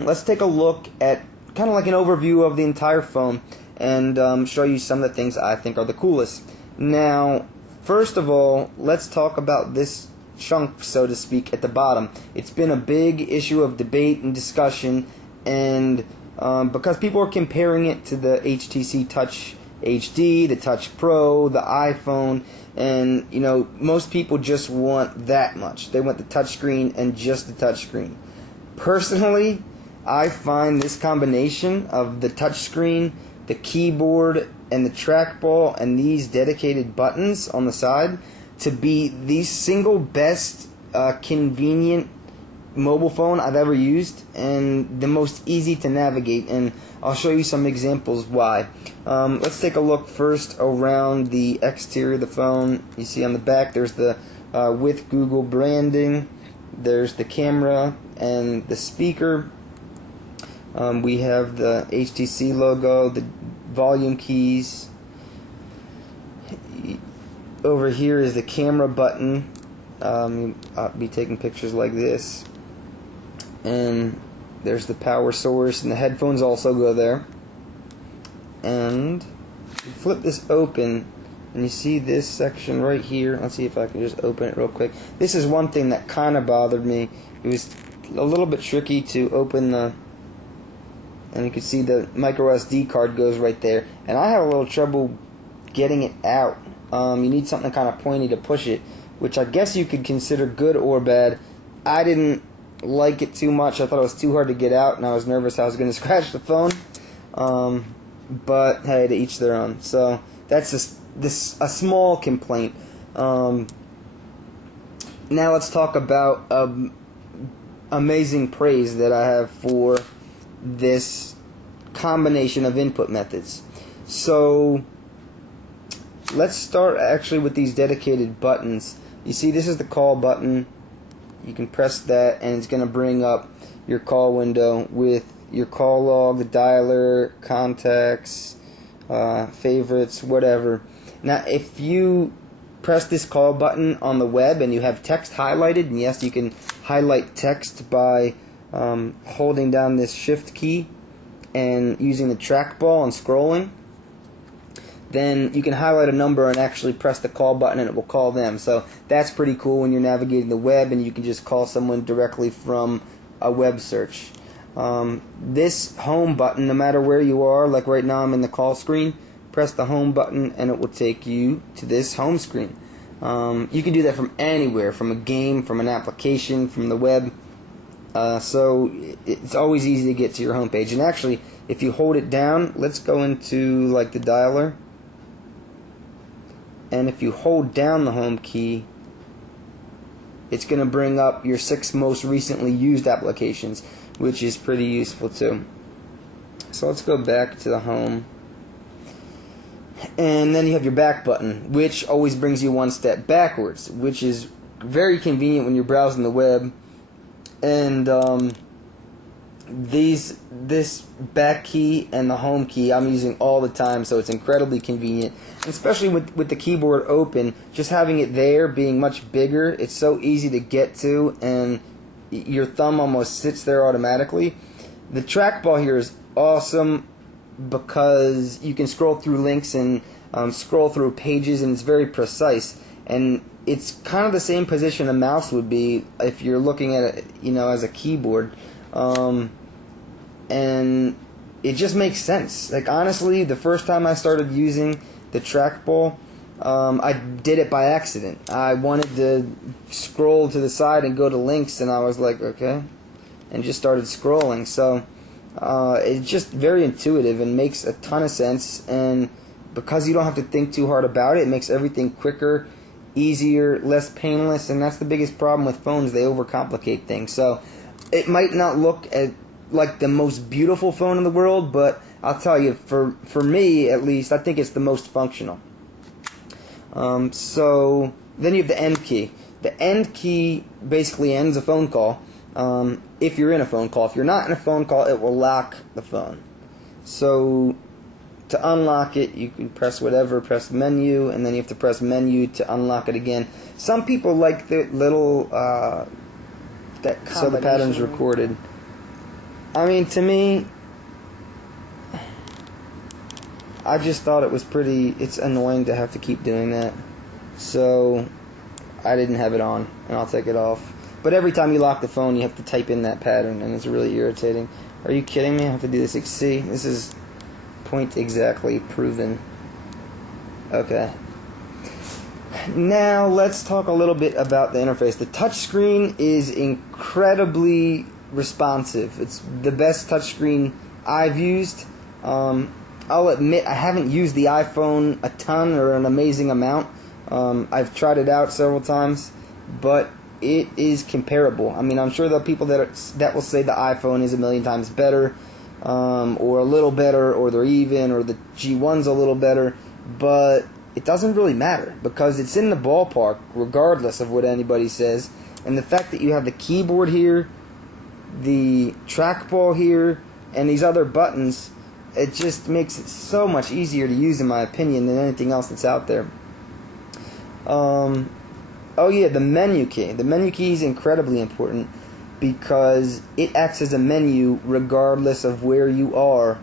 Let's take a look at kind of like an overview of the entire phone and show you some of the things I think are the coolest. Now, first of all, let's talk about this chunk, so to speak, at the bottom. It's been a big issue of debate and discussion, and because people are comparing it to the HTC Touch HD, the Touch Pro, the iPhone, and you know, most people just want that much. They want the touchscreen and just the touchscreen. Personally, I find this combination of the touchscreen, the keyboard, and the trackball, and these dedicated buttons on the side to be the single best convenient mobile phone I've ever used, and the most easy to navigate, and I'll show you some examples why. Let's take a look first around the exterior of the phone. You see on the back there's the with Google branding, there's the camera and the speaker. We have the HTC logo, the volume keys. Over here is the camera button. I'll be taking pictures like this. And there's the power source, and the headphones also go there. And you flip this open, and you see this section right here. Let's see if I can just open it real quick. This is one thing that kind of bothered me. It was a little bit tricky to open the, and you can see the micro SD card goes right there, and I have a little trouble getting it out. You need something kind of pointy to push it, which I guess you could consider good or bad. I didn't like it too much. I thought it was too hard to get out, and I was nervous I was going to scratch the phone. But hey, to each their own. So that's a small complaint. Now let's talk about amazing praise that I have for this combination of input methods. So let's start actually with these dedicated buttons. You see, this is the call button. You can press that and it's going to bring up your call window with your call log, the dialer, contacts, favorites, whatever. Now if you press this call button on the web and you have text highlighted, and yes, you can highlight text by holding down this shift key and using the trackball and scrolling, then you can highlight a number and actually press the call button and it will call them. So that's pretty cool when you're navigating the web and you can just call someone directly from a web search. This home button, no matter where you are, like right now I'm in the call screen, press the home button and it will take you to this home screen. You can do that from anywhere, from a game, from an application, from the web. So it's always easy to get to your home page. And actually, if you hold it down, let's go into like the dialer. And if you hold down the home key, it's going to bring up your 6 most recently used applications, which is pretty useful too. So let's go back to the home. And then you have your back button, which always brings you one step backwards, which is very convenient when you're browsing the web. And this back key and the home key I'm using all the time, so it's incredibly convenient. And especially with the keyboard open, just having it there, being much bigger, it's so easy to get to, and your thumb almost sits there automatically. The trackball here is awesome because you can scroll through links and scroll through pages, and it's very precise. And it's kind of the same position a mouse would be if you're looking at it, you know, as a keyboard. And it just makes sense. Like honestly, the first time I started using the trackball, I did it by accident. I wanted to scroll to the side and go to links, and I was like, okay, and just started scrolling. So it's just very intuitive and makes a ton of sense. And because you don't have to think too hard about it, it makes everything quicker, easier, less painless. And that's the biggest problem with phones. They overcomplicate things. So it might not look like the most beautiful phone in the world, but I'll tell you, for me at least, I think it's the most functional. So then you have the end key. The end key basically ends a phone call. If you're in a phone call. If you're not in a phone call, it will lock the phone. So to unlock it, you can press whatever, press menu, and then you have to press menu to unlock it again. Some people like the little so the pattern's recorded. I mean, to me, I just thought it was it's annoying to have to keep doing that. So I didn't have it on, and I'll take it off. But every time you lock the phone, you have to type in that pattern, and it's really irritating. Are you kidding me? I have to do this. See, this is point exactly proven. Okay. Now let's talk a little bit about the interface. The touchscreen is incredibly responsive. It's the best touchscreen I've used. I'll admit I haven't used the iPhone a ton or an amazing amount. I've tried it out several times, but it is comparable. I mean, I'm sure there are people that will say the iPhone is a million times better, or a little better, or they're even, or the G1's a little better, but it doesn't really matter because it's in the ballpark regardless of what anybody says. And the fact that you have the keyboard here, the trackball here, and these other buttons, it just makes it so much easier to use, in my opinion, than anything else that's out there. Oh yeah, the menu key. The menu key is incredibly important because it acts as a menu regardless of where you are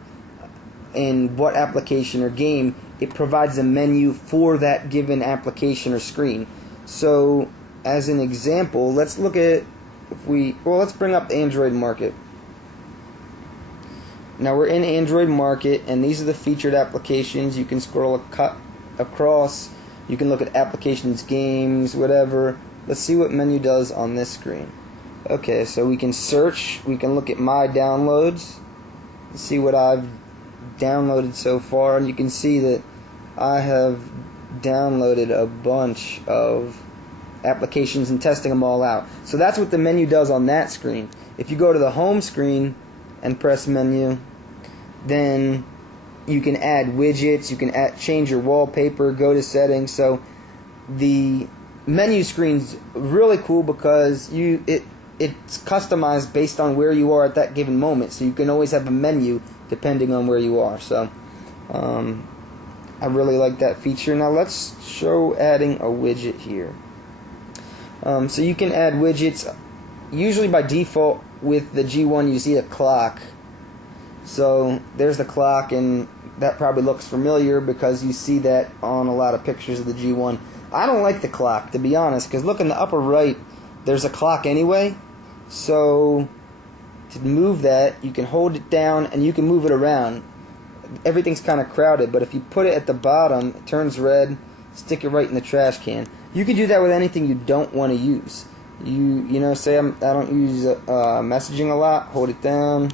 in what application or game. It provides a menu for that given application or screen. So, as an example, let's look at let's bring up the Android market. Now we're in Android market, and these are the featured applications. You can scroll across. You can look at applications, games, whatever. Let's see what menu does on this screen. Okay, so we can search. We can look at my downloads. See what I've downloaded so far, and you can see that I have downloaded a bunch of applications and testing them all out. So that's what the menu does on that screen. If you go to the home screen and press menu, then you can add widgets, you can change your wallpaper, go to settings. So the menu screen's really cool because it's customized based on where you are at that given moment. So you can always have a menu depending on where you are. So I really like that feature. Now let's show adding a widget here. So you can add widgets. Usually by default with the G1 you see a clock. So there's the clock, and that probably looks familiar because you see that on a lot of pictures of the G1. I don't like the clock, to be honest, because look in the upper right, there's a clock anyway. So to move that, you can hold it down and you can move it around. Everything's kind of crowded, but if you put it at the bottom, it turns red, stick it right in the trash can. You can do that with anything you don't want to use. You know, say I don't use messaging a lot, hold it down,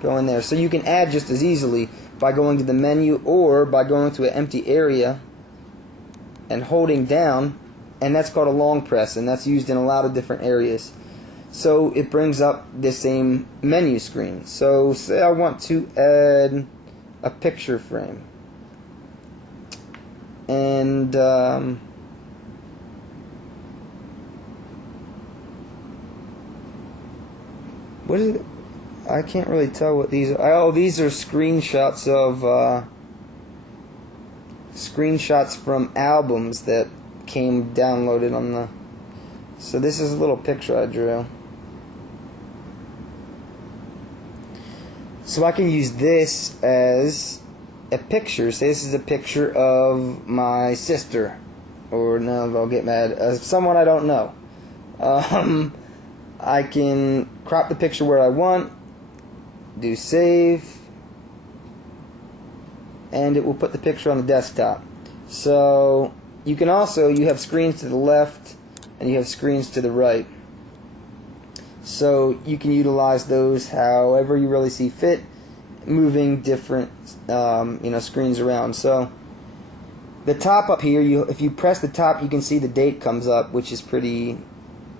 go in there. So you can add just as easily by going to the menu or by going to an empty area and holding down, and that's called a long press, and that's used in a lot of different areas. So it brings up the same menu screen. So say I want to add a picture frame, and what is it? I can't really tell what these are. Oh, these are screenshots of screenshots from albums that came downloaded on the. So this is a little picture I drew. So I can use this as a picture. Say this is a picture of my sister, or no, I'll get mad. Someone I don't know. I can crop the picture where I want. Do save, and it will put the picture on the desktop. So you can also, you have screens to the left and you have screens to the right. So you can utilize those however you really see fit, moving different screens around. So the top up here, if you press the top, you can see the date comes up, which is pretty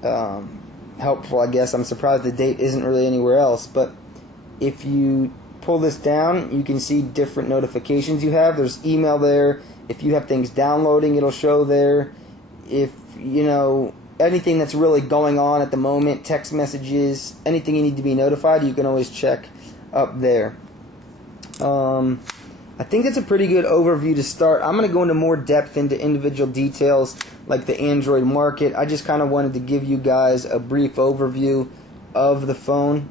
helpful, I guess. I'm surprised the date isn't really anywhere else, but if you pull this down, you can see different notifications you have. There's email there. If you have things downloading, it'll show there. If, anything that's really going on at the moment, text messages, anything you need to be notified, you can always check up there. I think that's a pretty good overview to start. I'm going to go into more depth into individual details like the Android market. I just kind of wanted to give you guys a brief overview of the phone.